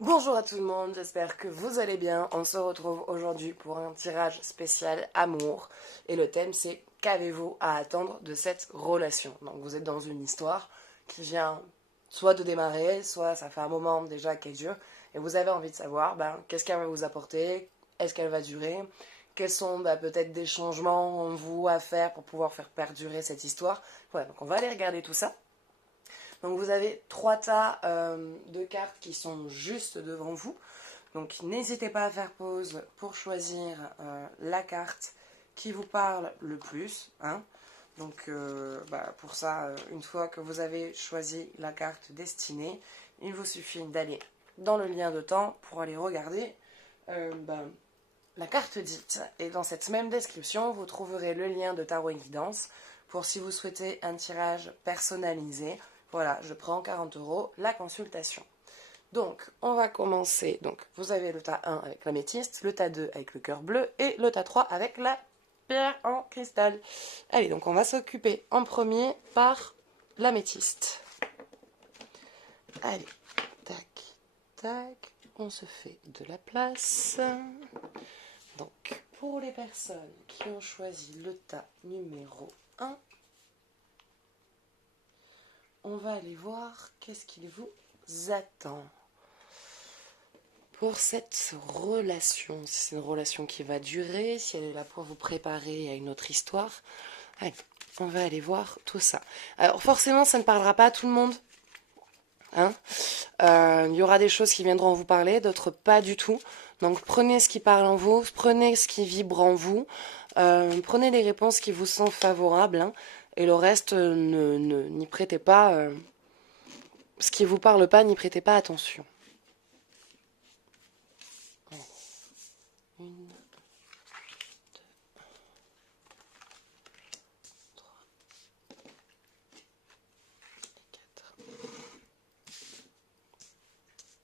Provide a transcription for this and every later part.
Bonjour à tout le monde, j'espère que vous allez bien. On se retrouve aujourd'hui pour un tirage spécial amour. Et le thème c'est qu'avez-vous à attendre de cette relation? Donc vous êtes dans une histoire qui vient soit de démarrer, soit ça fait un moment déjà qu'elle dure. Et vous avez envie de savoir qu'est-ce qu'elle va vous apporter, est-ce qu'elle va durer, quels sont peut-être des changements en vous à faire pour pouvoir faire perdurer cette histoire. Voilà, donc on va aller regarder tout ça. Donc vous avez trois tas de cartes qui sont juste devant vous. Donc n'hésitez pas à faire pause pour choisir la carte qui vous parle le plus, hein. Donc pour ça, une fois que vous avez choisi la carte destinée, il vous suffit d'aller dans le lien de temps pour aller regarder la carte dite. Et dans cette même description, vous trouverez le lien de Tarot Évidence pour si vous souhaitez un tirage personnalisé. Voilà, je prends 40 € la consultation. Donc, on va commencer. Donc, vous avez le tas 1 avec l'améthyste, le tas 2 avec le cœur bleu et le tas 3 avec la pierre en cristal. Allez, donc on va s'occuper en premier par l'améthyste. Allez, tac, tac, on se fait de la place. Donc, pour les personnes qui ont choisi le tas numéro 1, on va aller voir qu'est-ce qu'il vous attend pour cette relation. Si c'est une relation qui va durer, si elle est là pour vous préparer à une autre histoire. Allez, on va aller voir tout ça. Alors forcément, ça ne parlera pas à tout le monde. Hein, il y aura des choses qui viendront vous parler, d'autres pas du tout. Donc prenez ce qui parle en vous, prenez ce qui vibre en vous, prenez les réponses qui vous sont favorables, hein, et le reste, n'y prêtez pas, ce qui vous parle pas, n'y prêtez pas attention. Une, quatre.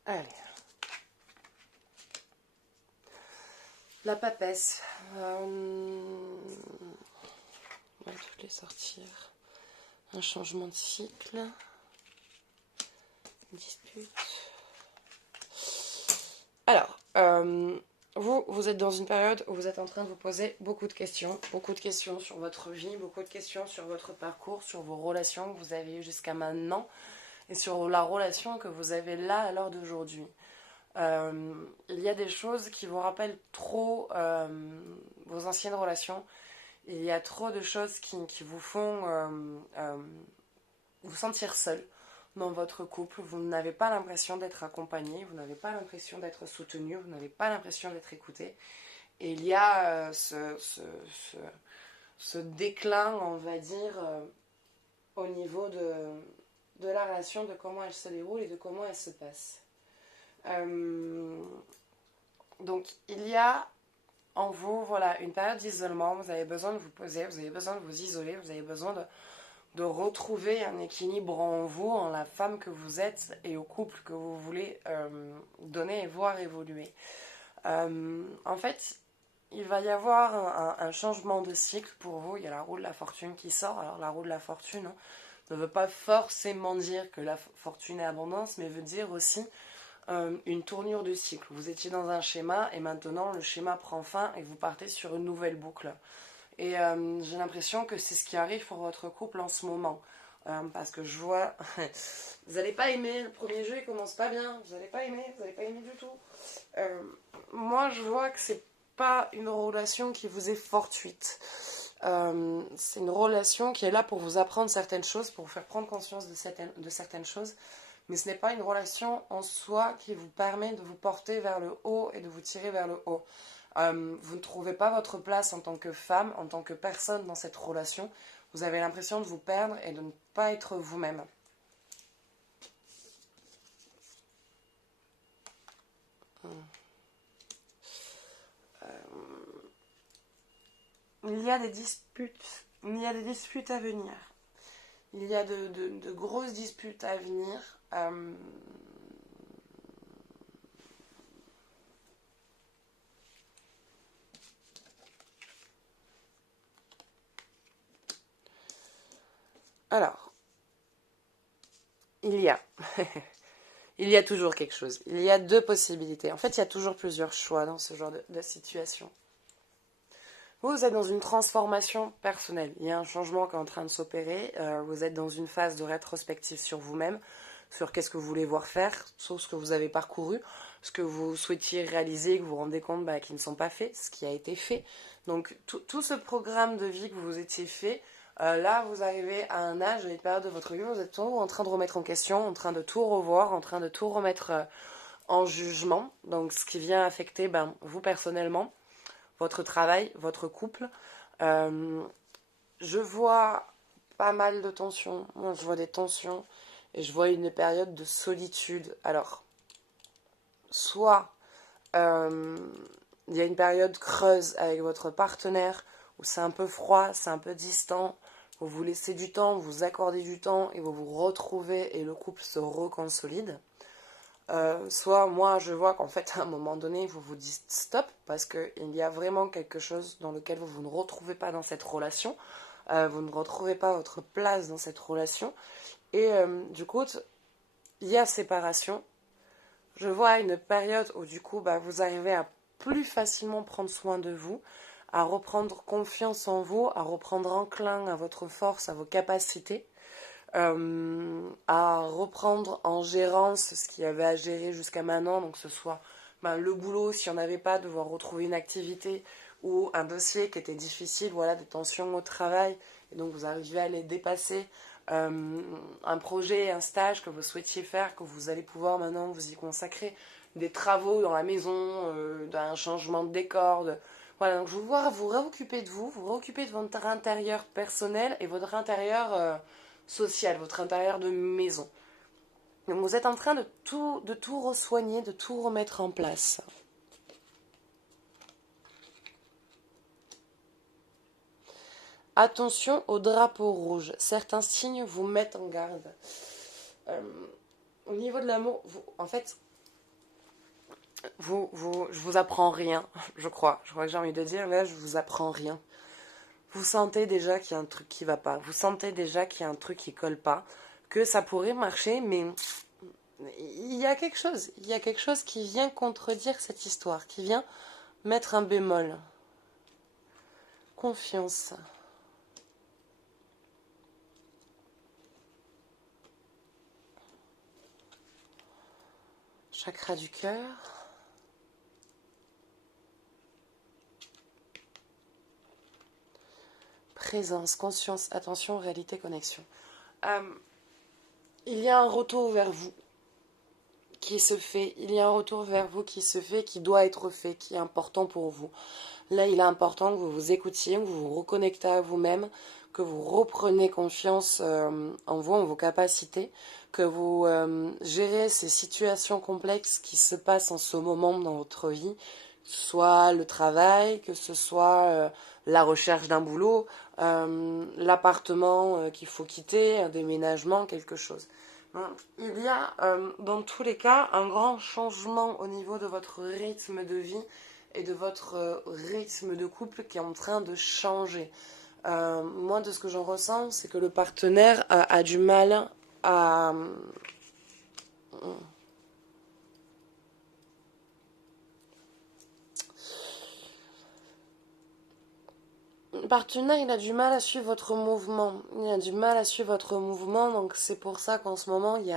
Allez. La papesse. On va toutes les sortir. Un changement de cycle. Dispute. Alors, vous êtes dans une période où vous êtes en train de vous poser beaucoup de questions sur votre vie, beaucoup de questions sur votre parcours, sur vos relations que vous avez eues jusqu'à maintenant et sur la relation que vous avez là à l'heure d'aujourd'hui. Il y a des choses qui vous rappellent trop vos anciennes relations. Il y a trop de choses qui vous font vous sentir seul dans votre couple. Vous n'avez pas l'impression d'être accompagné, vous n'avez pas l'impression d'être soutenu, vous n'avez pas l'impression d'être écouté. Et il y a ce déclin, on va dire, au niveau de la relation, de comment elle se déroule et de comment elle se passe. Donc il y a en vous, voilà, une période d'isolement. Vous avez besoin de vous poser, vous avez besoin de vous isoler, vous avez besoin de retrouver un équilibre en vous, en la femme que vous êtes et au couple que vous voulez donner et voir évoluer. En fait, il va y avoir un changement de cycle pour vous. Il y a la roue de la fortune qui sort. Alors la roue de la fortune, hein, ne veut pas forcément dire que la fortune est abondance, mais veut dire aussi une tournure de cycle. Vous étiez dans un schéma et maintenant le schéma prend fin et vous partez sur une nouvelle boucle. Et j'ai l'impression que c'est ce qui arrive pour votre couple en ce moment. Parce que je vois, vous n'allez pas aimer, le premier jeu il commence pas bien, vous n'allez pas aimer du tout. Moi je vois que c'est pas une relation qui vous est fortuite. C'est une relation qui est là pour vous apprendre certaines choses, pour vous faire prendre conscience de certaines choses, mais ce n'est pas une relation en soi qui vous permet de vous porter vers le haut et de vous tirer vers le haut. Vous ne trouvez pas votre place en tant que femme, en tant que personne dans cette relation. Vous avez l'impression de vous perdre et de ne pas être vous-même. Il y a des disputes. Il y a des disputes à venir. Il y a de grosses disputes à venir. Alors, il y a il y a toujours quelque chose. Il y a deux possibilités. En fait, il y a toujours plusieurs choix dans ce genre de situation. Vous êtes dans une transformation personnelle. Il y a un changement qui est en train de s'opérer. Vous êtes dans une phase de rétrospective sur vous-même, sur qu'est-ce que vous voulez voir faire, sur ce que vous avez parcouru, ce que vous souhaitiez réaliser, que vous vous rendez compte qui ne sont pas faits, ce qui a été fait. Donc tout ce programme de vie que vous étiez fait, là vous arrivez à un âge, à une période de votre vie, vous êtes toujours en train de remettre en question, en train de tout revoir, en train de tout remettre en jugement. Donc ce qui vient affecter vous personnellement, votre travail, votre couple. Euh, je vois pas mal de tensions. Moi, je vois des tensions et je vois une période de solitude. Alors, soit il y a une période creuse avec votre partenaire où c'est un peu froid, c'est un peu distant. Vous vous laissez du temps, vous accordez du temps et vous vous retrouvez et le couple se reconsolide. Soit moi je vois qu'en fait à un moment donné vous vous dites stop parce qu'il y a vraiment quelque chose dans lequel vous ne retrouvez pas dans cette relation, vous ne retrouvez pas votre place dans cette relation et du coup il y a séparation. Je vois une période où du coup vous arrivez à plus facilement prendre soin de vous, à reprendre confiance en vous, à reprendre enclin à votre force, à vos capacités. À reprendre en gérance ce qu'il y avait à gérer jusqu'à maintenant, donc que ce soit le boulot, si on n'avait pas, devoir retrouver une activité ou un dossier qui était difficile, voilà, des tensions au travail, et donc vous arrivez à les dépasser, un projet, un stage que vous souhaitiez faire, que vous allez pouvoir maintenant vous y consacrer, des travaux dans la maison, d'un changement de décor, voilà, donc je vous vois vous réoccuper de vous, vous réoccuper de votre intérieur personnel et votre intérieur social, votre intérieur de maison. Donc vous êtes en train de tout re-soigner, de tout remettre en place. Attention au drapeau rouge. Certains signes vous mettent en garde. Au niveau de l'amour, en fait, je vous apprends rien, je crois. Je crois que j'ai envie de dire, là, je vous apprends rien. Vous sentez déjà qu'il y a un truc qui va pas. Vous sentez déjà qu'il y a un truc qui colle pas. Que ça pourrait marcher, mais il y a quelque chose. Il y a quelque chose qui vient contredire cette histoire, qui vient mettre un bémol. Confiance. Chakra du cœur. Présence, conscience, attention, réalité, connexion. Il y a un retour vers vous qui se fait. Il y a un retour vers vous qui se fait, qui doit être fait, qui est important pour vous. Là, il est important que vous vous écoutiez, que vous vous reconnectez à vous-même, que vous repreniez confiance en vous, en vos capacités, que vous gérez ces situations complexes qui se passent en ce moment dans votre vie, que ce soit le travail, que ce soit la recherche d'un boulot, l'appartement qu'il faut quitter, un déménagement, quelque chose. Il y a dans tous les cas un grand changement au niveau de votre rythme de vie et de votre rythme de couple qui est en train de changer. Moi, de ce que j'en ressens, c'est que le partenaire a du mal à... Le partenaire, il a du mal à suivre votre mouvement. Il a du mal à suivre votre mouvement, donc c'est pour ça qu'en ce moment, il y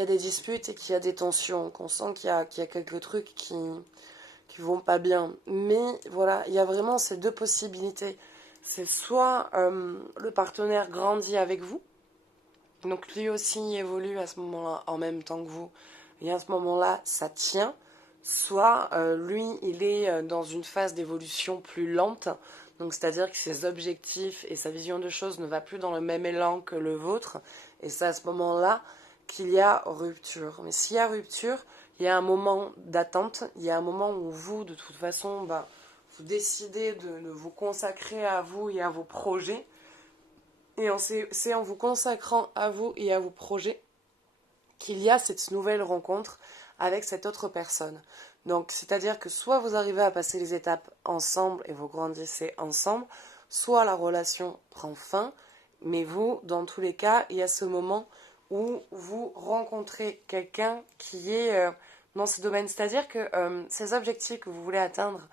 a des disputes et qu'il y a des tensions, qu'on sent qu'il y a quelques trucs qui vont pas bien. Mais voilà, il y a vraiment ces deux possibilités. C'est soit le partenaire grandit avec vous, donc lui aussi évolue à ce moment-là en même temps que vous, et à ce moment-là, ça tient. Soit lui, il est dans une phase d'évolution plus lente, donc c'est-à-dire que ses objectifs et sa vision de choses ne va plus dans le même élan que le vôtre, et c'est à ce moment-là qu'il y a rupture. Mais s'il y a rupture, il y a un moment d'attente, il y a un moment où vous, de toute façon, vous décidez de vous consacrer à vous et à vos projets, et c'est en vous consacrant à vous et à vos projets qu'il y a cette nouvelle rencontre avec cette autre personne. Donc, c'est-à-dire que soit vous arrivez à passer les étapes ensemble et vous grandissez ensemble, soit la relation prend fin, mais vous, dans tous les cas, il y a ce moment où vous rencontrez quelqu'un qui est dans ce domaine. C'est-à-dire que ces objectifs que vous voulez atteindre,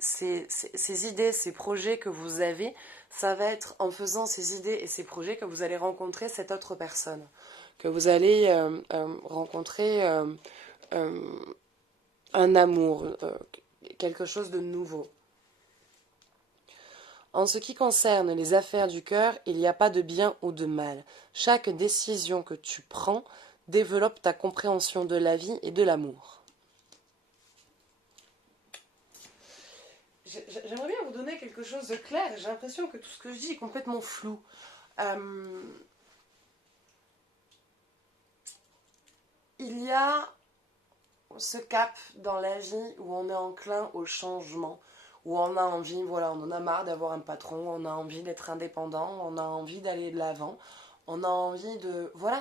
ces idées, ces projets que vous avez, ça va être en faisant ces idées et ces projets que vous allez rencontrer cette autre personne, que vous allez rencontrer un amour, quelque chose de nouveau. En ce qui concerne les affaires du cœur, il n'y a pas de bien ou de mal. Chaque décision que tu prends développe ta compréhension de la vie et de l'amour. J'aimerais bien vous donner quelque chose de clair. J'ai l'impression que tout ce que je dis est complètement flou. Il y a ce cap dans la vie où on est enclin au changement, où on a envie, voilà, on en a marre d'avoir un patron, on a envie d'être indépendant, on a envie d'aller de l'avant, on a envie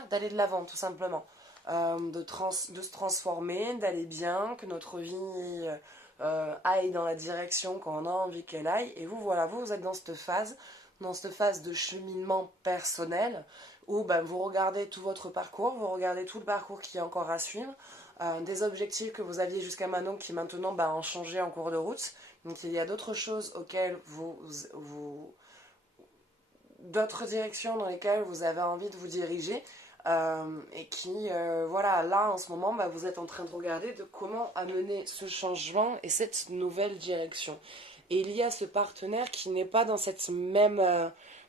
d'aller de l'avant tout simplement, de se transformer, d'aller bien, que notre vie aille dans la direction qu'on a envie qu'elle aille. Et vous êtes dans cette phase de cheminement personnel où vous regardez tout votre parcours, vous regardez tout le parcours qui est encore à suivre, des objectifs que vous aviez jusqu'à maintenant qui maintenant ont changé en cours de route. Donc il y a d'autres choses auxquelles d'autres directions dans lesquelles vous avez envie de vous diriger, et qui, là en ce moment, vous êtes en train de regarder de comment amener ce changement et cette nouvelle direction. Et il y a ce partenaire qui n'est pas dans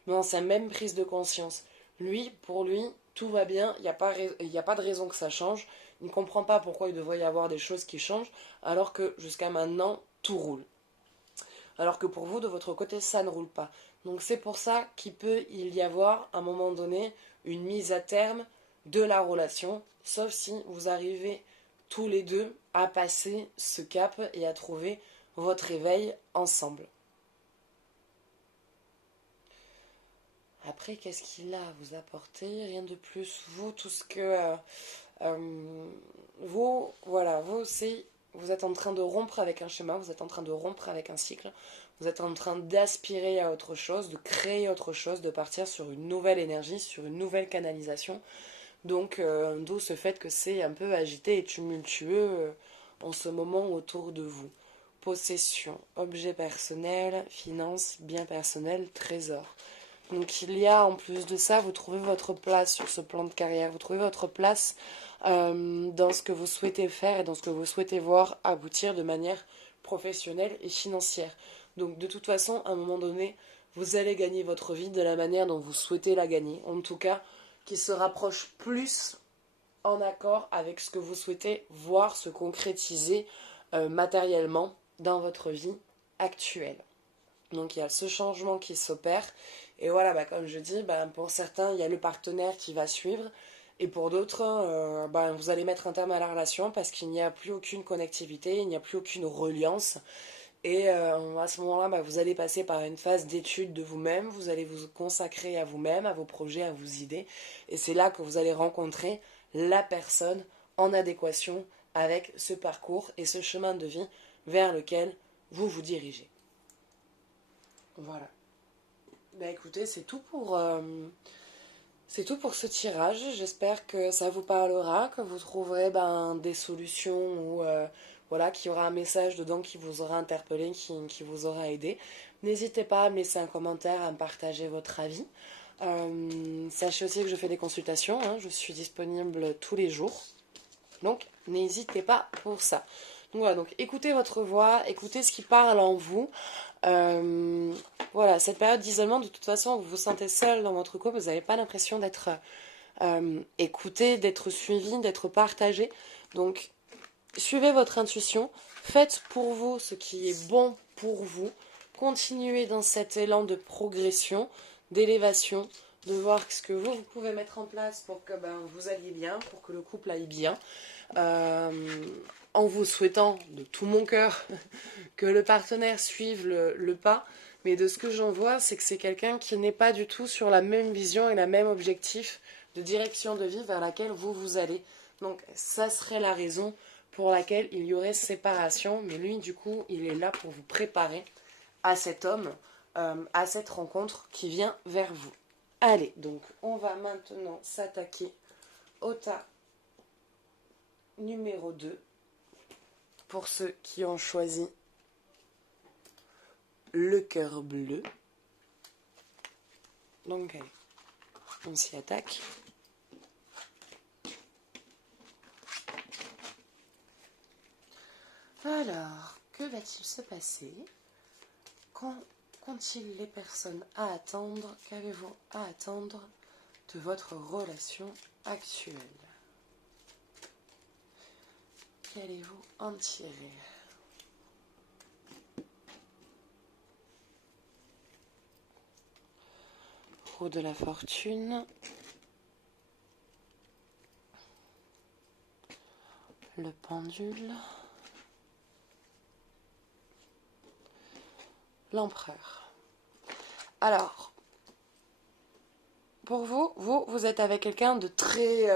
dans sa même prise de conscience. Pour lui, tout va bien, il n'y a pas de raison que ça change. Il ne comprend pas pourquoi il devrait y avoir des choses qui changent, alors que jusqu'à maintenant, tout roule. Alors que pour vous, de votre côté, ça ne roule pas. Donc c'est pour ça qu'il peut y avoir, à un moment donné, une mise à terme de la relation, sauf si vous arrivez tous les deux à passer ce cap et à trouver votre éveil ensemble. Après, qu'est-ce qu'il a à vous apporter? Rien de plus. Vous, tout ce que... vous êtes en train de rompre avec un schéma, vous êtes en train de rompre avec un cycle, vous êtes en train d'aspirer à autre chose, de créer autre chose, de partir sur une nouvelle énergie, sur une nouvelle canalisation. Donc, d'où ce fait que c'est un peu agité et tumultueux en ce moment autour de vous. Possession, objet personnel, finances, biens personnels, trésor. Donc il y a, en plus de ça, vous trouvez votre place sur ce plan de carrière, vous trouvez votre place dans ce que vous souhaitez faire et dans ce que vous souhaitez voir aboutir de manière professionnelle et financière. Donc de toute façon, à un moment donné, vous allez gagner votre vie de la manière dont vous souhaitez la gagner. En tout cas, qui se rapproche plus en accord avec ce que vous souhaitez voir se concrétiser matériellement dans votre vie actuelle. Donc il y a ce changement qui s'opère. Et voilà, comme je dis, pour certains, il y a le partenaire qui va suivre. Et pour d'autres, vous allez mettre un terme à la relation parce qu'il n'y a plus aucune connectivité, il n'y a plus aucune reliance. Et à ce moment-là, vous allez passer par une phase d'étude de vous-même, vous allez vous consacrer à vous-même, à vos projets, à vos idées. Et c'est là que vous allez rencontrer la personne en adéquation avec ce parcours et ce chemin de vie vers lequel vous vous dirigez. Voilà. Écoutez, c'est tout pour ce tirage. J'espère que ça vous parlera, que vous trouverez des solutions ou qu'il y aura un message dedans qui vous aura interpellé, qui vous aura aidé. N'hésitez pas à me laisser un commentaire, à me partager votre avis. Sachez aussi que je fais des consultations, je suis disponible tous les jours. Donc n'hésitez pas pour ça. Donc voilà, donc écoutez votre voix, écoutez ce qui parle en vous. Cette période d'isolement, de toute façon, vous vous sentez seul dans votre couple, vous n'avez pas l'impression d'être écouté, d'être suivi, d'être partagé. Donc suivez votre intuition, faites pour vous ce qui est bon pour vous, continuez dans cet élan de progression, d'élévation, de voir ce que vous pouvez mettre en place pour que vous alliez bien, pour que le couple aille bien, en vous souhaitant de tout mon cœur que le partenaire suive le pas. Mais de ce que j'en vois, c'est que c'est quelqu'un qui n'est pas du tout sur la même vision et la même objectif de direction de vie vers laquelle vous allez. Donc ça serait la raison pour laquelle il y aurait séparation. Mais lui, du coup, il est là pour vous préparer à cet homme, à cette rencontre qui vient vers vous. Allez, donc on va maintenant s'attaquer au tas numéro 2 pour ceux qui ont choisi le cœur bleu. Donc allez, on s'y attaque. Alors, que va-t-il se passer? Qu'ont-ils les personnes à attendre? Qu'avez-vous à attendre de votre relation actuelle? Qu'allez-vous en tirer? Roue de la fortune. Le pendule. L'empereur. Alors, pour vous êtes avec quelqu'un de très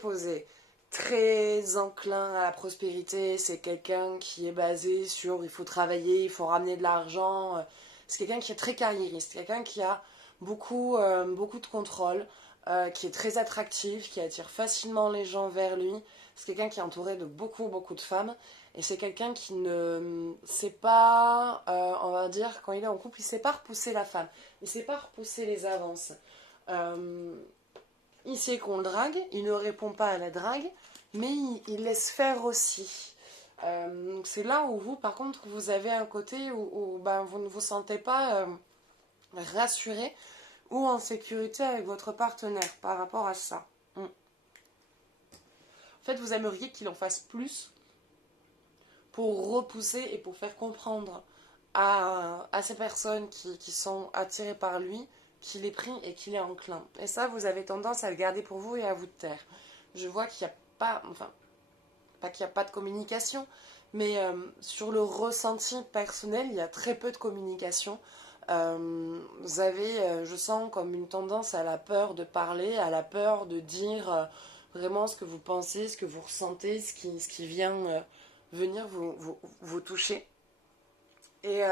posé, très enclin à la prospérité. C'est quelqu'un qui est basé sur il faut travailler, il faut ramener de l'argent. C'est quelqu'un qui est très carriériste, quelqu'un qui a beaucoup de contrôle, qui est très attractif, qui attire facilement les gens vers lui. C'est quelqu'un qui est entouré de beaucoup de femmes. Et c'est quelqu'un qui ne sait pas, on va dire, quand il est en couple, il ne sait pas repousser la femme. Il ne sait pas repousser les avances. Il sait qu'on le drague, il ne répond pas à la drague, mais il laisse faire aussi. C'est là où vous, par contre, vous avez un côté où ben, vous ne vous sentez pas rassuré ou en sécurité avec votre partenaire par rapport à ça. En fait, vous aimeriez qu'il en fasse plus pour repousser et pour faire comprendre à ces personnes qui sont attirées par lui qu'il est pris et qu'il est enclin. Et ça, vous avez tendance à le garder pour vous et à vous taire. Je vois qu'il n'y a pas, enfin, pas qu'il n'y a pas de communication, mais sur le ressenti personnel, il y a très peu de communication. Vous avez, je sens, comme une tendance à la peur de parler, à la peur de dire vraiment ce que vous pensez, ce que vous ressentez, ce qui vient venir vous toucher. Et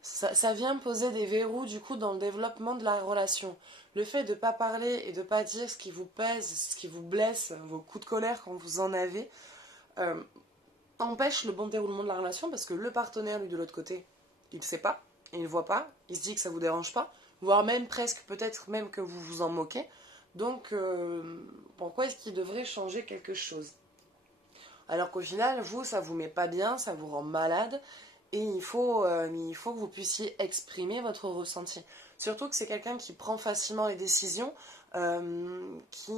ça vient poser des verrous du coup dans le développement de la relation. Le fait de ne pas parler et de ne pas dire ce qui vous pèse, ce qui vous blesse, vos coups de colère quand vous en avez, empêche le bon déroulement de la relation parce que le partenaire, lui, de l'autre côté, il ne sait pas, il ne voit pas, il se dit que ça ne vous dérange pas, voire même presque, peut-être même que vous vous en moquez. Donc, pourquoi est-ce qu'il devrait changer quelque chose? Alors qu'au final, vous, ça vous met pas bien, ça vous rend malade, et il faut que vous puissiez exprimer votre ressenti. Surtout que c'est quelqu'un qui prend facilement les décisions, qui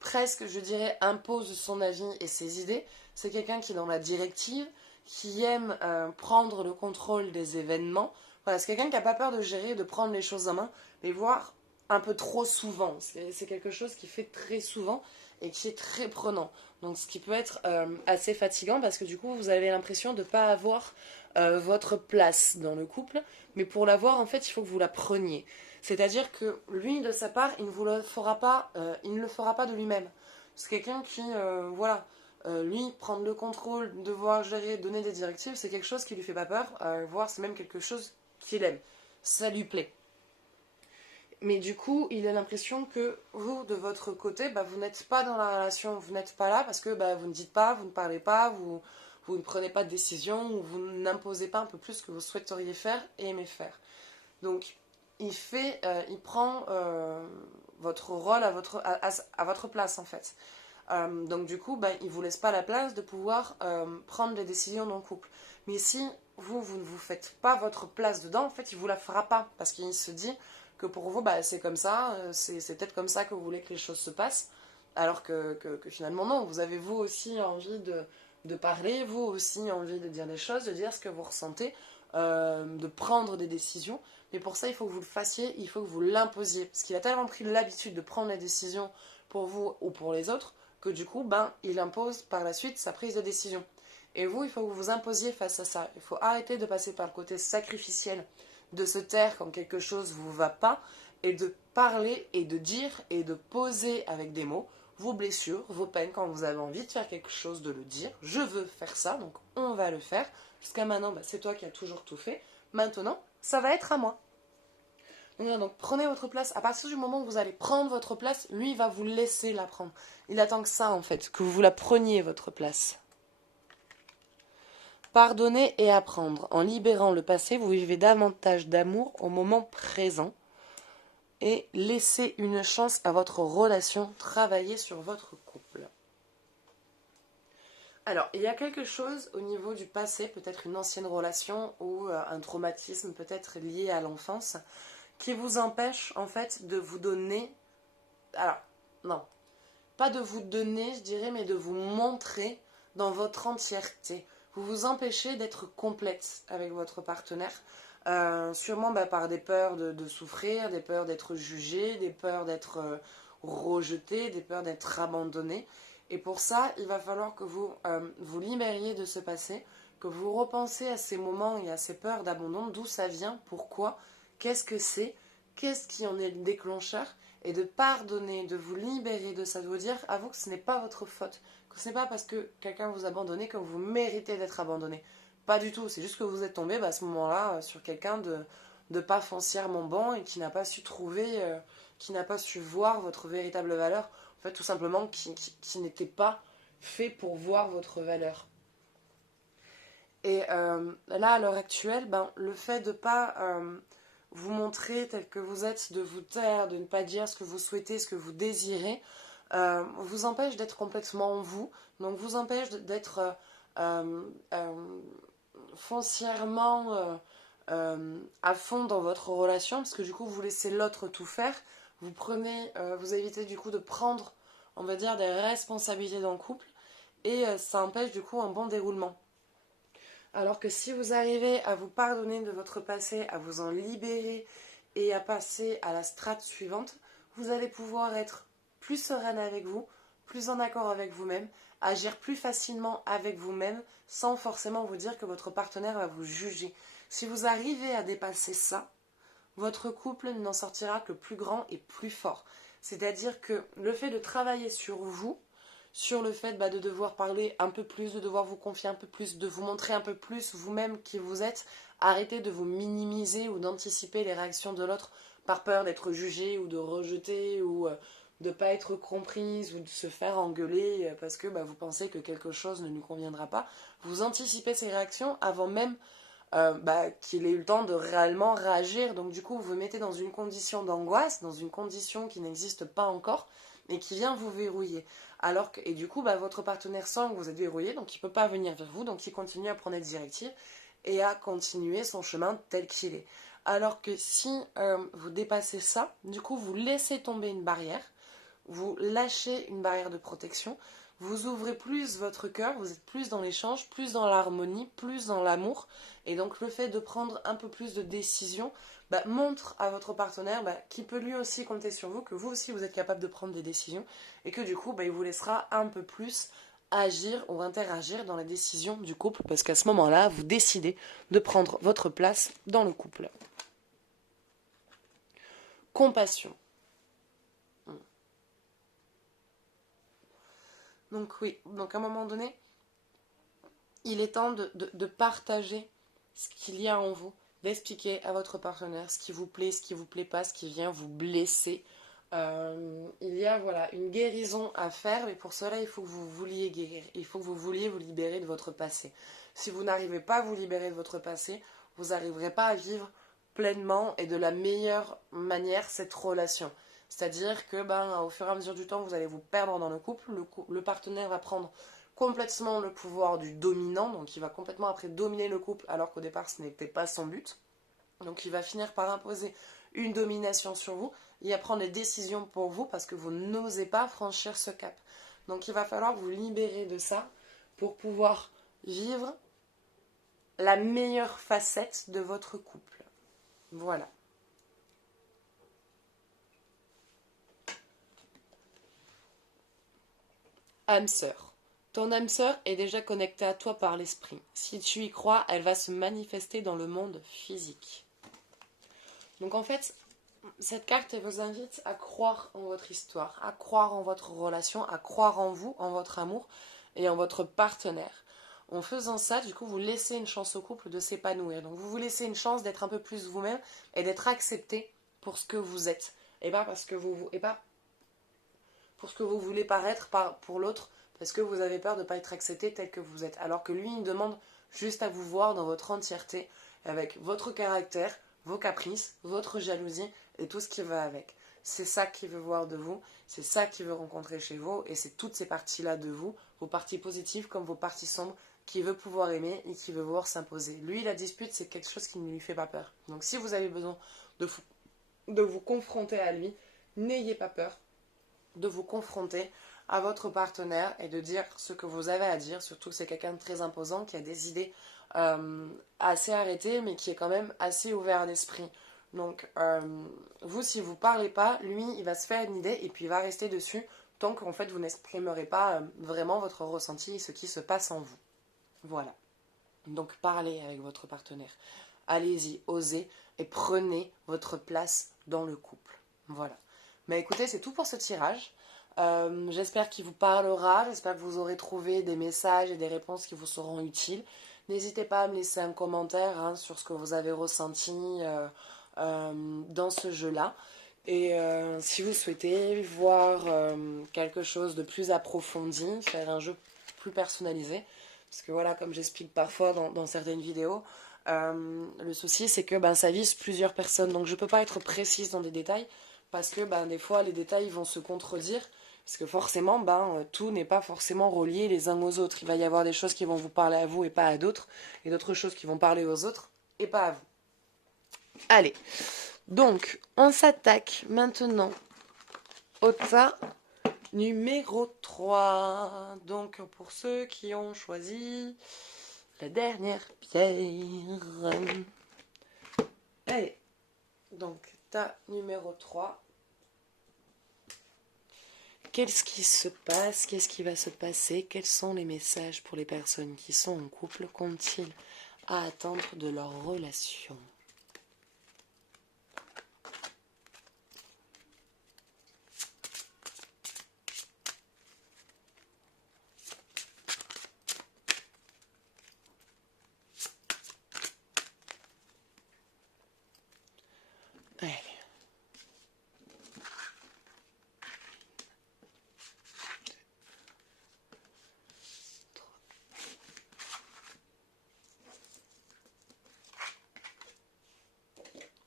presque, je dirais, impose son avis et ses idées. C'est quelqu'un qui est dans la directive, qui aime prendre le contrôle des événements. Voilà, c'est quelqu'un qui n'a pas peur de gérer, de prendre les choses en main, mais voire un peu trop souvent. C'est quelque chose qui fait très souvent et qui est très prenant. Donc ce qui peut être assez fatigant parce que du coup vous avez l'impression de ne pas avoir votre place dans le couple, mais pour l'avoir en fait il faut que vous la preniez. C'est-à-dire que lui de sa part il ne le fera pas de lui-même. C'est quelqu'un qui lui prendre le contrôle, devoir gérer, donner des directives, c'est quelque chose qui lui fait pas peur, voire c'est même quelque chose qu'il aime. Ça lui plaît. Mais du coup, il a l'impression que vous, de votre côté, vous n'êtes pas dans la relation, vous n'êtes pas là parce que vous ne dites pas, vous ne parlez pas, vous ne prenez pas de décision, ou vous n'imposez pas un peu plus ce que vous souhaiteriez faire et aimer faire. Donc, il prend votre rôle à votre place en fait. Donc du coup, il ne vous laisse pas la place de pouvoir prendre des décisions dans le couple. Mais si vous ne vous faites pas votre place dedans, en fait, il ne vous la fera pas. Parce qu'il se dit que pour vous, c'est comme ça, c'est peut-être comme ça que vous voulez que les choses se passent. Alors que finalement, non. Vous avez vous aussi envie de parler, vous aussi envie de dire des choses, de dire ce que vous ressentez, de prendre des décisions. Mais pour ça, il faut que vous le fassiez, il faut que vous l'imposiez. Parce qu'il a tellement pris l'habitude de prendre les décisions pour vous ou pour les autres, que du coup, il impose par la suite sa prise de décision. Et vous, il faut que vous vous imposiez face à ça. Il faut arrêter de passer par le côté sacrificiel, de se taire quand quelque chose ne vous va pas, et de parler et de dire et de poser avec des mots vos blessures, vos peines, quand vous avez envie de faire quelque chose, de le dire. Je veux faire ça, donc on va le faire. Jusqu'à maintenant, c'est toi qui as toujours tout fait. Maintenant, ça va être à moi. Donc prenez votre place. À partir du moment où vous allez prendre votre place, lui, il va vous laisser la prendre. Il attend que ça, en fait, que vous la preniez, votre place. Pardonner et apprendre. En libérant le passé, vous vivez davantage d'amour au moment présent. Et laissez une chance à votre relation. Travaillez sur votre couple. Alors, il y a quelque chose au niveau du passé, peut-être une ancienne relation ou un traumatisme peut-être lié à l'enfance, qui vous empêche en fait de vous donner... Alors, non, pas de vous donner, je dirais, mais de vous montrer dans votre entièreté. Vous vous empêchez d'être complète avec votre partenaire, sûrement par des peurs de souffrir, des peurs d'être jugé, des peurs d'être rejeté, des peurs d'être abandonné. Et pour ça, il va falloir que vous vous libériez de ce passé, que vous repensiez à ces moments et à ces peurs d'abandon, d'où ça vient, pourquoi, qu'est-ce que c'est, qu'est-ce qui en est le déclencheur, et de pardonner, de vous libérer de ça, de vous dire à vous que ce n'est pas votre faute, que ce n'est pas parce que quelqu'un vous a abandonné que vous méritez d'être abandonné. Pas du tout, c'est juste que vous êtes tombé à ce moment-là sur quelqu'un de pas foncièrement bon et qui n'a pas su trouver, qui n'a pas su voir votre véritable valeur. En fait, tout simplement, qui n'était pas fait pour voir votre valeur. Et là, à l'heure actuelle, le fait de ne pas vous montrer tel que vous êtes, de vous taire, de ne pas dire ce que vous souhaitez, ce que vous désirez, vous empêche d'être complètement vous, donc vous empêche d'être foncièrement à fond dans votre relation, parce que du coup, vous laissez l'autre tout faire. Vous prenez, vous évitez du coup de prendre, on va dire, des responsabilités dans le couple, et ça empêche du coup un bon déroulement. Alors que si vous arrivez à vous pardonner de votre passé, à vous en libérer et à passer à la strate suivante, vous allez pouvoir être plus sereine avec vous, plus en accord avec vous-même, agir plus facilement avec vous-même sans forcément vous dire que votre partenaire va vous juger. Si vous arrivez à dépasser ça, votre couple n'en sortira que plus grand et plus fort. C'est-à-dire que le fait de travailler sur vous, sur le fait de devoir parler un peu plus, de devoir vous confier un peu plus, de vous montrer un peu plus vous-même qui vous êtes, arrêtez de vous minimiser ou d'anticiper les réactions de l'autre par peur d'être jugé ou de rejeter ou de ne pas être comprise ou de se faire engueuler parce que vous pensez que quelque chose ne nous conviendra pas. Vous anticipez ces réactions avant même qu'il ait eu le temps de réellement réagir. Donc du coup, vous vous mettez dans une condition d'angoisse, dans une condition qui n'existe pas encore et qui vient vous verrouiller. Et du coup, votre partenaire sent que vous êtes verrouillé, donc il ne peut pas venir vers vous, donc il continue à prendre des directives et à continuer son chemin tel qu'il est. Alors que si vous dépassez ça, du coup, vous laissez tomber une barrière, vous lâchez une barrière de protection, vous ouvrez plus votre cœur, vous êtes plus dans l'échange, plus dans l'harmonie, plus dans l'amour. Et donc le fait de prendre un peu plus de décisions montre à votre partenaire qu'il peut lui aussi compter sur vous, que vous aussi vous êtes capable de prendre des décisions et que du coup il vous laissera un peu plus agir ou interagir dans la décision du couple parce qu'à ce moment-là, vous décidez de prendre votre place dans le couple. Compassion. Donc oui, donc à un moment donné, il est temps de partager ce qu'il y a en vous, d'expliquer à votre partenaire ce qui vous plaît, ce qui vous plaît pas, ce qui vient vous blesser. Il y a une guérison à faire, mais pour cela, il faut que vous vouliez guérir. Il faut que vous vouliez vous libérer de votre passé. Si vous n'arrivez pas à vous libérer de votre passé, vous n'arriverez pas à vivre pleinement et de la meilleure manière cette relation. C'est-à-dire que au fur et à mesure du temps, vous allez vous perdre dans le couple. Le partenaire va prendre complètement le pouvoir du dominant, donc il va complètement après dominer le couple alors qu'au départ ce n'était pas son but. Donc il va finir par imposer une domination sur vous et à prendre des décisions pour vous parce que vous n'osez pas franchir ce cap. Donc il va falloir vous libérer de ça pour pouvoir vivre la meilleure facette de votre couple. Voilà. Âme sœur. Ton âme sœur est déjà connectée à toi par l'esprit. Si tu y crois, elle va se manifester dans le monde physique. Donc en fait, cette carte elle vous invite à croire en votre histoire, à croire en votre relation, à croire en vous, en votre amour et en votre partenaire. En faisant ça, du coup, vous laissez une chance au couple de s'épanouir. Donc vous vous laissez une chance d'être un peu plus vous-même et d'être accepté pour ce que vous êtes. Et pas parce que et pas pour ce que vous voulez paraître pour l'autre, parce que vous avez peur de ne pas être accepté tel que vous êtes. Alors que lui, il demande juste à vous voir dans votre entièreté, avec votre caractère, vos caprices, votre jalousie et tout ce qui va avec. C'est ça qu'il veut voir de vous, c'est ça qu'il veut rencontrer chez vous, et c'est toutes ces parties-là de vous, vos parties positives comme vos parties sombres, qu'il veut pouvoir aimer et qu'il veut voir s'imposer. Lui, la dispute, c'est quelque chose qui ne lui fait pas peur. Donc si vous avez besoin de vous confronter à lui, n'ayez pas peur de vous confronter à votre partenaire et de dire ce que vous avez à dire, surtout que c'est quelqu'un de très imposant, qui a des idées assez arrêtées, mais qui est quand même assez ouvert d'esprit. Donc, vous, si vous parlez pas, lui, il va se faire une idée et puis il va rester dessus tant qu'en fait, vous n'exprimerez pas vraiment votre ressenti et ce qui se passe en vous. Voilà. Donc, parlez avec votre partenaire. Allez-y, osez et prenez votre place dans le couple. Voilà. Mais écoutez, c'est tout pour ce tirage. J'espère qu'il vous parlera, j'espère que vous aurez trouvé des messages et des réponses qui vous seront utiles. N'hésitez pas à me laisser un commentaire sur ce que vous avez ressenti dans ce jeu-là. Et si vous souhaitez voir quelque chose de plus approfondi, faire un jeu plus personnalisé, parce que voilà, comme j'explique parfois dans certaines vidéos, le souci c'est que ça vise plusieurs personnes, donc je ne peux pas être précise dans des détails, parce que des fois les détails vont se contredire, parce que forcément tout n'est pas forcément relié les uns aux autres. Il va y avoir des choses qui vont vous parler à vous et pas à d'autres, et d'autres choses qui vont parler aux autres et pas à vous. Allez, donc on s'attaque maintenant au tas numéro 3. Donc pour ceux qui ont choisi la dernière pierre. Allez, donc tas numéro 3. Qu'est-ce qui se passe? Qu'est-ce qui va se passer? Quels sont les messages pour les personnes qui sont en couple? Qu'ont-ils à attendre de leur relation? Allez.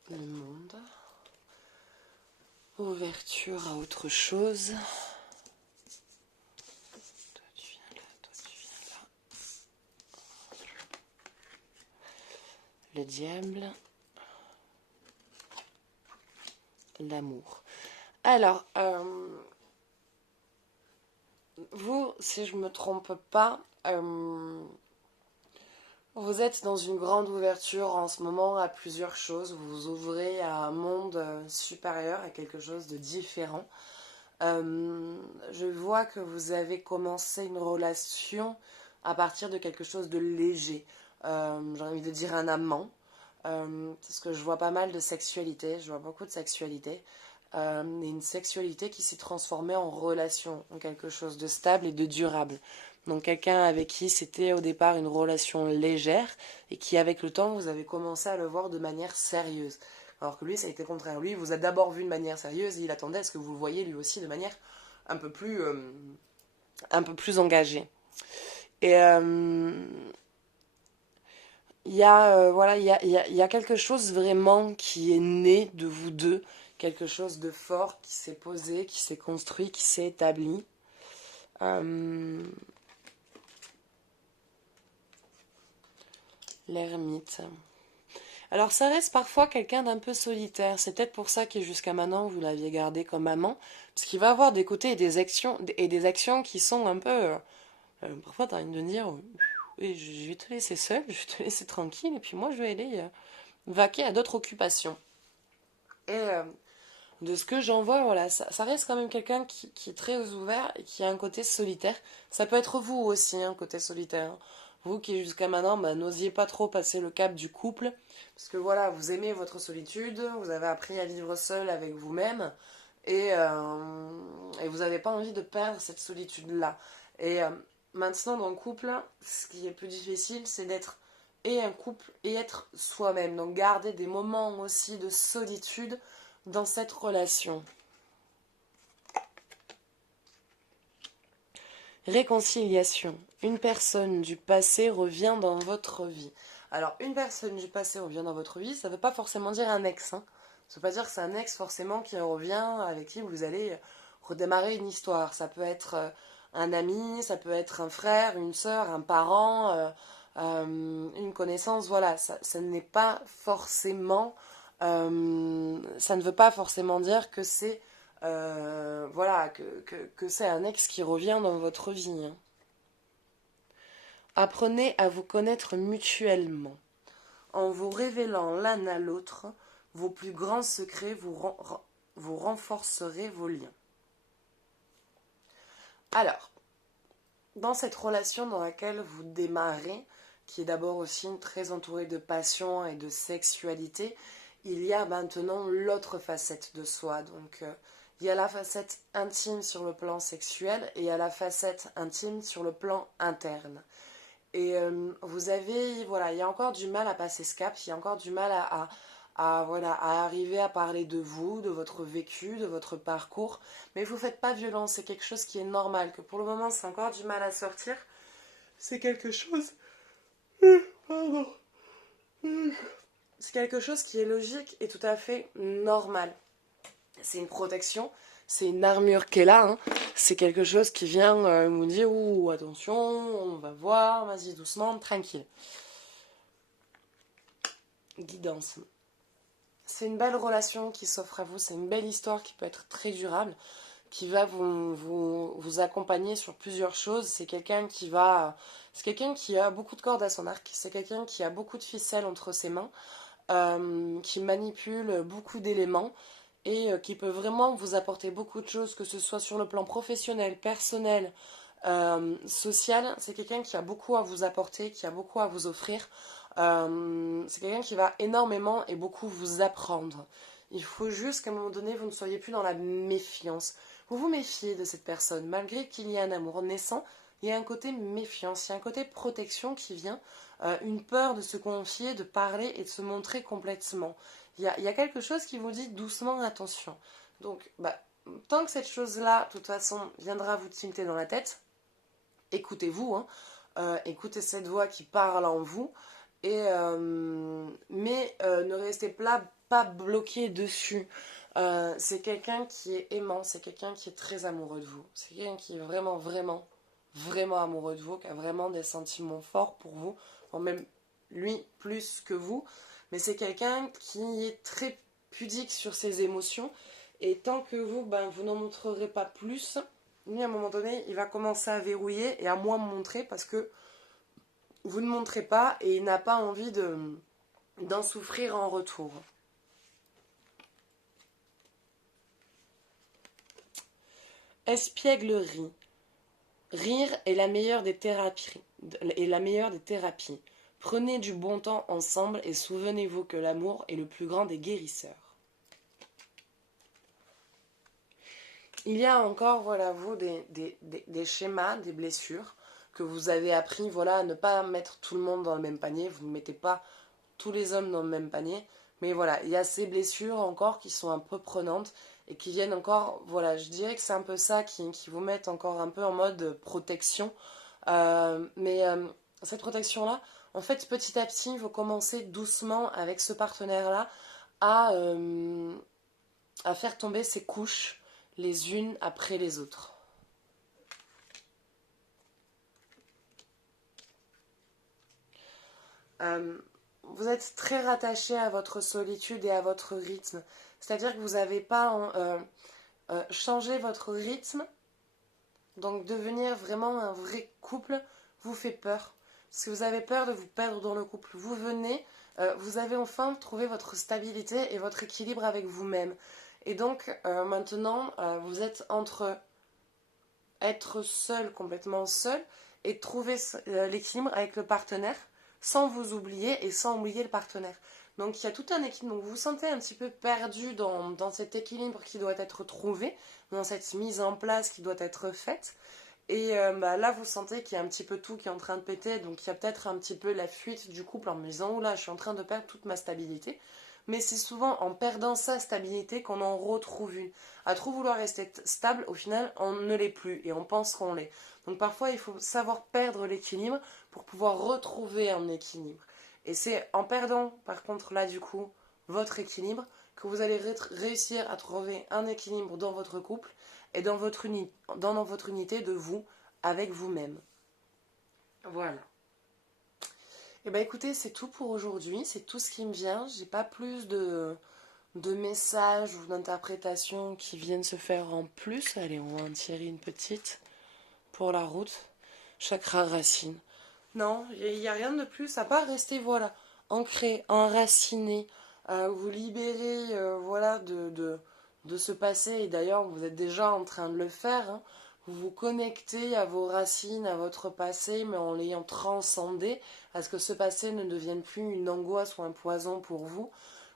Le monde. Ouverture à autre chose. Toi tu viens là, toi tu viens là. Le diable. L'amour. Alors, vous, si je me trompe pas, vous êtes dans une grande ouverture en ce moment à plusieurs choses. Vous vous ouvrez à un monde supérieur, à quelque chose de différent. Je vois que vous avez commencé une relation à partir de quelque chose de léger. J'ai envie de dire un amant. Parce que je vois pas mal de sexualité, je vois beaucoup de sexualité. Et une sexualité qui s'est transformée en relation, en quelque chose de stable et de durable. Donc quelqu'un avec qui c'était au départ une relation légère et qui avec le temps vous avez commencé à le voir de manière sérieuse. Alors que lui ça a été le contraire. Lui vous a d'abord vu de manière sérieuse et il attendait à ce que vous le voyiez lui aussi de manière un peu plus engagée. Et voilà, il y a quelque chose vraiment qui est né de vous deux, quelque chose de fort qui s'est posé, qui s'est construit, qui s'est établi. L'ermite. Alors ça reste parfois quelqu'un d'un peu solitaire. C'est peut-être pour ça que jusqu'à maintenant vous l'aviez gardé comme amant, parce qu'il va avoir des côtés et des actions qui sont un peu. Parfois t'as envie de dire, oui, je vais te laisser seul, je vais te laisser tranquille, et puis moi je vais aller vaquer à d'autres occupations. Et de ce que j'en vois, voilà, ça reste quand même quelqu'un qui est très ouvert et qui a un côté solitaire. Ça peut être vous aussi, un côté solitaire. Vous qui jusqu'à maintenant n'osiez pas trop passer le cap du couple, parce que voilà, vous aimez votre solitude, vous avez appris à vivre seul avec vous-même, et vous n'avez pas envie de perdre cette solitude-là. Et maintenant dans le couple, ce qui est plus difficile, c'est d'être et un couple et être soi-même. Donc garder des moments aussi de solitude dans cette relation. Réconciliation. Une personne du passé revient dans votre vie. Alors, une personne du passé revient dans votre vie, ça ne veut pas forcément dire un ex. Hein. Ça ne veut pas dire que c'est un ex forcément qui revient, avec qui vous allez redémarrer une histoire. Ça peut être un ami, ça peut être un frère, une sœur, un parent, une connaissance. Voilà, ça n'est pas forcément... ça ne veut pas forcément dire que c'est... voilà, que c'est un ex qui revient dans votre vie. Hein. Apprenez à vous connaître mutuellement. En vous révélant l'un à l'autre vos plus grands secrets, vous renforcerez vos liens. Alors, dans cette relation dans laquelle vous démarrez, qui est d'abord aussi très entourée de passion et de sexualité, il y a maintenant l'autre facette de soi. Donc, il y a la facette intime sur le plan sexuel et il y a la facette intime sur le plan interne. Et vous avez, voilà, il y a encore du mal à passer ce cap, il y a encore du mal voilà, à arriver à parler de vous, de votre vécu, de votre parcours. Mais vous ne faites pas violence, c'est quelque chose qui est normal, que pour le moment c'est encore du mal à sortir. C'est quelque chose... Pardon. C'est quelque chose qui est logique et tout à fait normal. C'est une protection, c'est une armure qui est là. Hein. C'est quelque chose qui vient vous dire ouh, attention, on va voir, vas-y doucement, tranquille. Guidance. C'est une belle relation qui s'offre à vous, c'est une belle histoire qui peut être très durable, qui va vous accompagner sur plusieurs choses. C'est quelqu'un qui a beaucoup de cordes à son arc, c'est quelqu'un qui a beaucoup de ficelles entre ses mains, qui manipule beaucoup d'éléments et qui peut vraiment vous apporter beaucoup de choses, que ce soit sur le plan professionnel, personnel, social. C'est quelqu'un qui a beaucoup à vous apporter, qui a beaucoup à vous offrir. C'est quelqu'un qui va énormément et beaucoup vous apprendre. Il faut juste qu'à un moment donné, vous ne soyez plus dans la méfiance. Vous vous méfiez de cette personne, malgré qu'il y ait un amour naissant. Il y a un côté méfiance, il y a un côté protection qui vient, une peur de se confier, de parler et de se montrer complètement. Il y a quelque chose qui vous dit doucement attention. Donc, tant que cette chose-là, de toute façon, viendra vous tilter dans la tête, écoutez-vous, hein, écoutez cette voix qui parle en vous, mais ne restez pas bloqué dessus. C'est quelqu'un qui est aimant, c'est quelqu'un qui est très amoureux de vous. C'est quelqu'un qui est vraiment, vraiment, vraiment amoureux de vous, qui a vraiment des sentiments forts pour vous, ou même lui plus que vous. Mais c'est quelqu'un qui est très pudique sur ses émotions. Et tant que vous, vous n'en montrerez pas plus, lui, à un moment donné, il va commencer à verrouiller et à moins montrer parce que vous ne montrez pas et il n'a pas envie d'en souffrir en retour. Espièglerie. Rire est la meilleure des thérapies. Prenez du bon temps ensemble et souvenez-vous que l'amour est le plus grand des guérisseurs. Il y a encore, voilà, vous, des schémas, des blessures que vous avez appris, voilà, à ne pas mettre tout le monde dans le même panier. Vous ne mettez pas tous les hommes dans le même panier. Mais voilà, il y a ces blessures encore qui sont un peu prenantes et qui viennent encore, voilà, je dirais que c'est un peu ça qui vous met encore un peu en mode protection. Mais cette protection-là, en fait, petit à petit, vous commencez doucement avec ce partenaire-là à faire tomber ces couches les unes après les autres. Vous êtes très rattaché à votre solitude et à votre rythme. C'est-à-dire que vous n'avez pas changé votre rythme. Donc devenir vraiment un vrai couple vous fait peur. Parce que vous avez peur de vous perdre dans le couple. Vous avez enfin trouvé votre stabilité et votre équilibre avec vous-même. Et donc maintenant, vous êtes entre être seul, complètement seul, et trouver l'équilibre avec le partenaire, sans vous oublier et sans oublier le partenaire. Donc il y a tout un équilibre. Donc vous vous sentez un petit peu perdu dans cet équilibre qui doit être trouvé, dans cette mise en place qui doit être faite. Et là, vous sentez qu'il y a un petit peu tout qui est en train de péter. Donc il y a peut-être un petit peu la fuite du couple en me disant « Oula, je suis en train de perdre toute ma stabilité ». mais c'est souvent en perdant sa stabilité qu'on en retrouve une. À trop vouloir rester stable, au final, on ne l'est plus et on pense qu'on l'est. Donc parfois, il faut savoir perdre l'équilibre pour pouvoir retrouver un équilibre. Et c'est en perdant, par contre, là, du coup, votre équilibre, que vous allez réussir à trouver un équilibre dans votre couple et dans votre unité de vous avec vous-même. Voilà. Et ben écoutez, c'est tout pour aujourd'hui, c'est tout ce qui me vient. J'ai pas plus de messages ou d'interprétations qui viennent se faire en plus. Allez, on va en tirer une petite pour la route. Chakra racine. Non, il n'y a rien de plus à part rester, voilà, ancré, enraciné, vous libérer, voilà, de ce passé. Et d'ailleurs, vous êtes déjà en train de le faire, hein. Vous vous connectez à vos racines, à votre passé, mais en l'ayant transcendé, à ce que ce passé ne devienne plus une angoisse ou un poison pour vous.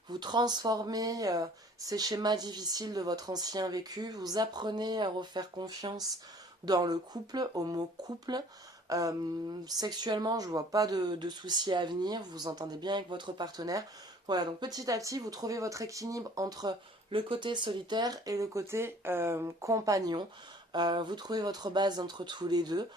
Vous transformez ces schémas difficiles de votre ancien vécu, vous apprenez à refaire confiance dans le couple, au mot couple. Sexuellement, je vois pas de soucis à venir, vous vous entendez bien avec votre partenaire. Voilà, donc petit à petit, vous trouvez votre équilibre entre le côté solitaire et le côté compagnon. Vous trouvez votre base entre tous les deux.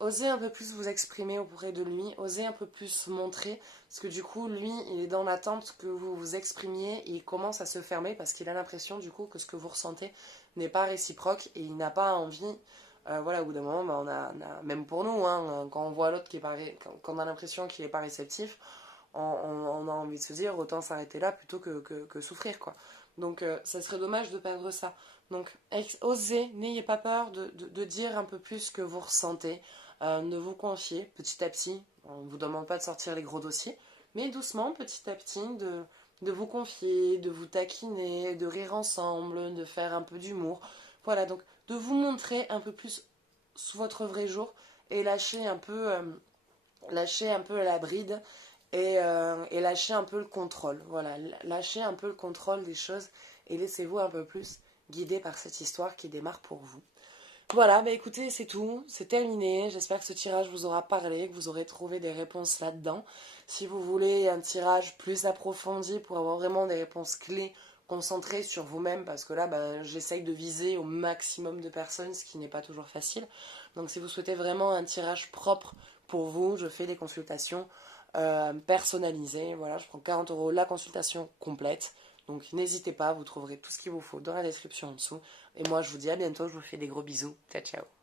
Osez un peu plus vous exprimer auprès de lui, osez un peu plus montrer, parce que du coup, lui, il est dans l'attente que vous vous exprimiez, et il commence à se fermer parce qu'il a l'impression du coup que ce que vous ressentez n'est pas réciproque et il n'a pas envie. Voilà, au bout d'un moment, bah, même pour nous, hein, quand on voit l'autre quand on a l'impression qu'il n'est pas réceptif, on a envie de se dire autant s'arrêter là plutôt que souffrir, quoi. Donc ça serait dommage de perdre ça. Donc osez, n'ayez pas peur de dire un peu plus ce que vous ressentez, de vous confier petit à petit. On ne vous demande pas de sortir les gros dossiers, mais doucement, petit à petit, de vous confier, de vous taquiner, de rire ensemble, de faire un peu d'humour. Voilà, donc de vous montrer un peu plus sous votre vrai jour et lâcher un peu la bride et lâcher un peu le contrôle. Voilà, lâchez un peu le contrôle des choses et laissez-vous un peu plus guider par cette histoire qui démarre pour vous. Voilà, bah écoutez, c'est tout, c'est terminé. J'espère que ce tirage vous aura parlé, que vous aurez trouvé des réponses là-dedans. Si vous voulez un tirage plus approfondi pour avoir vraiment des réponses clés, concentrées sur vous-même, parce que là, bah, j'essaye de viser au maximum de personnes, ce qui n'est pas toujours facile. Donc si vous souhaitez vraiment un tirage propre pour vous, je fais des consultations personnalisées. Voilà, je prends 40 € la consultation complète. Donc n'hésitez pas, vous trouverez tout ce qu'il vous faut dans la description en dessous. Et moi je vous dis à bientôt, je vous fais des gros bisous. Ciao ciao.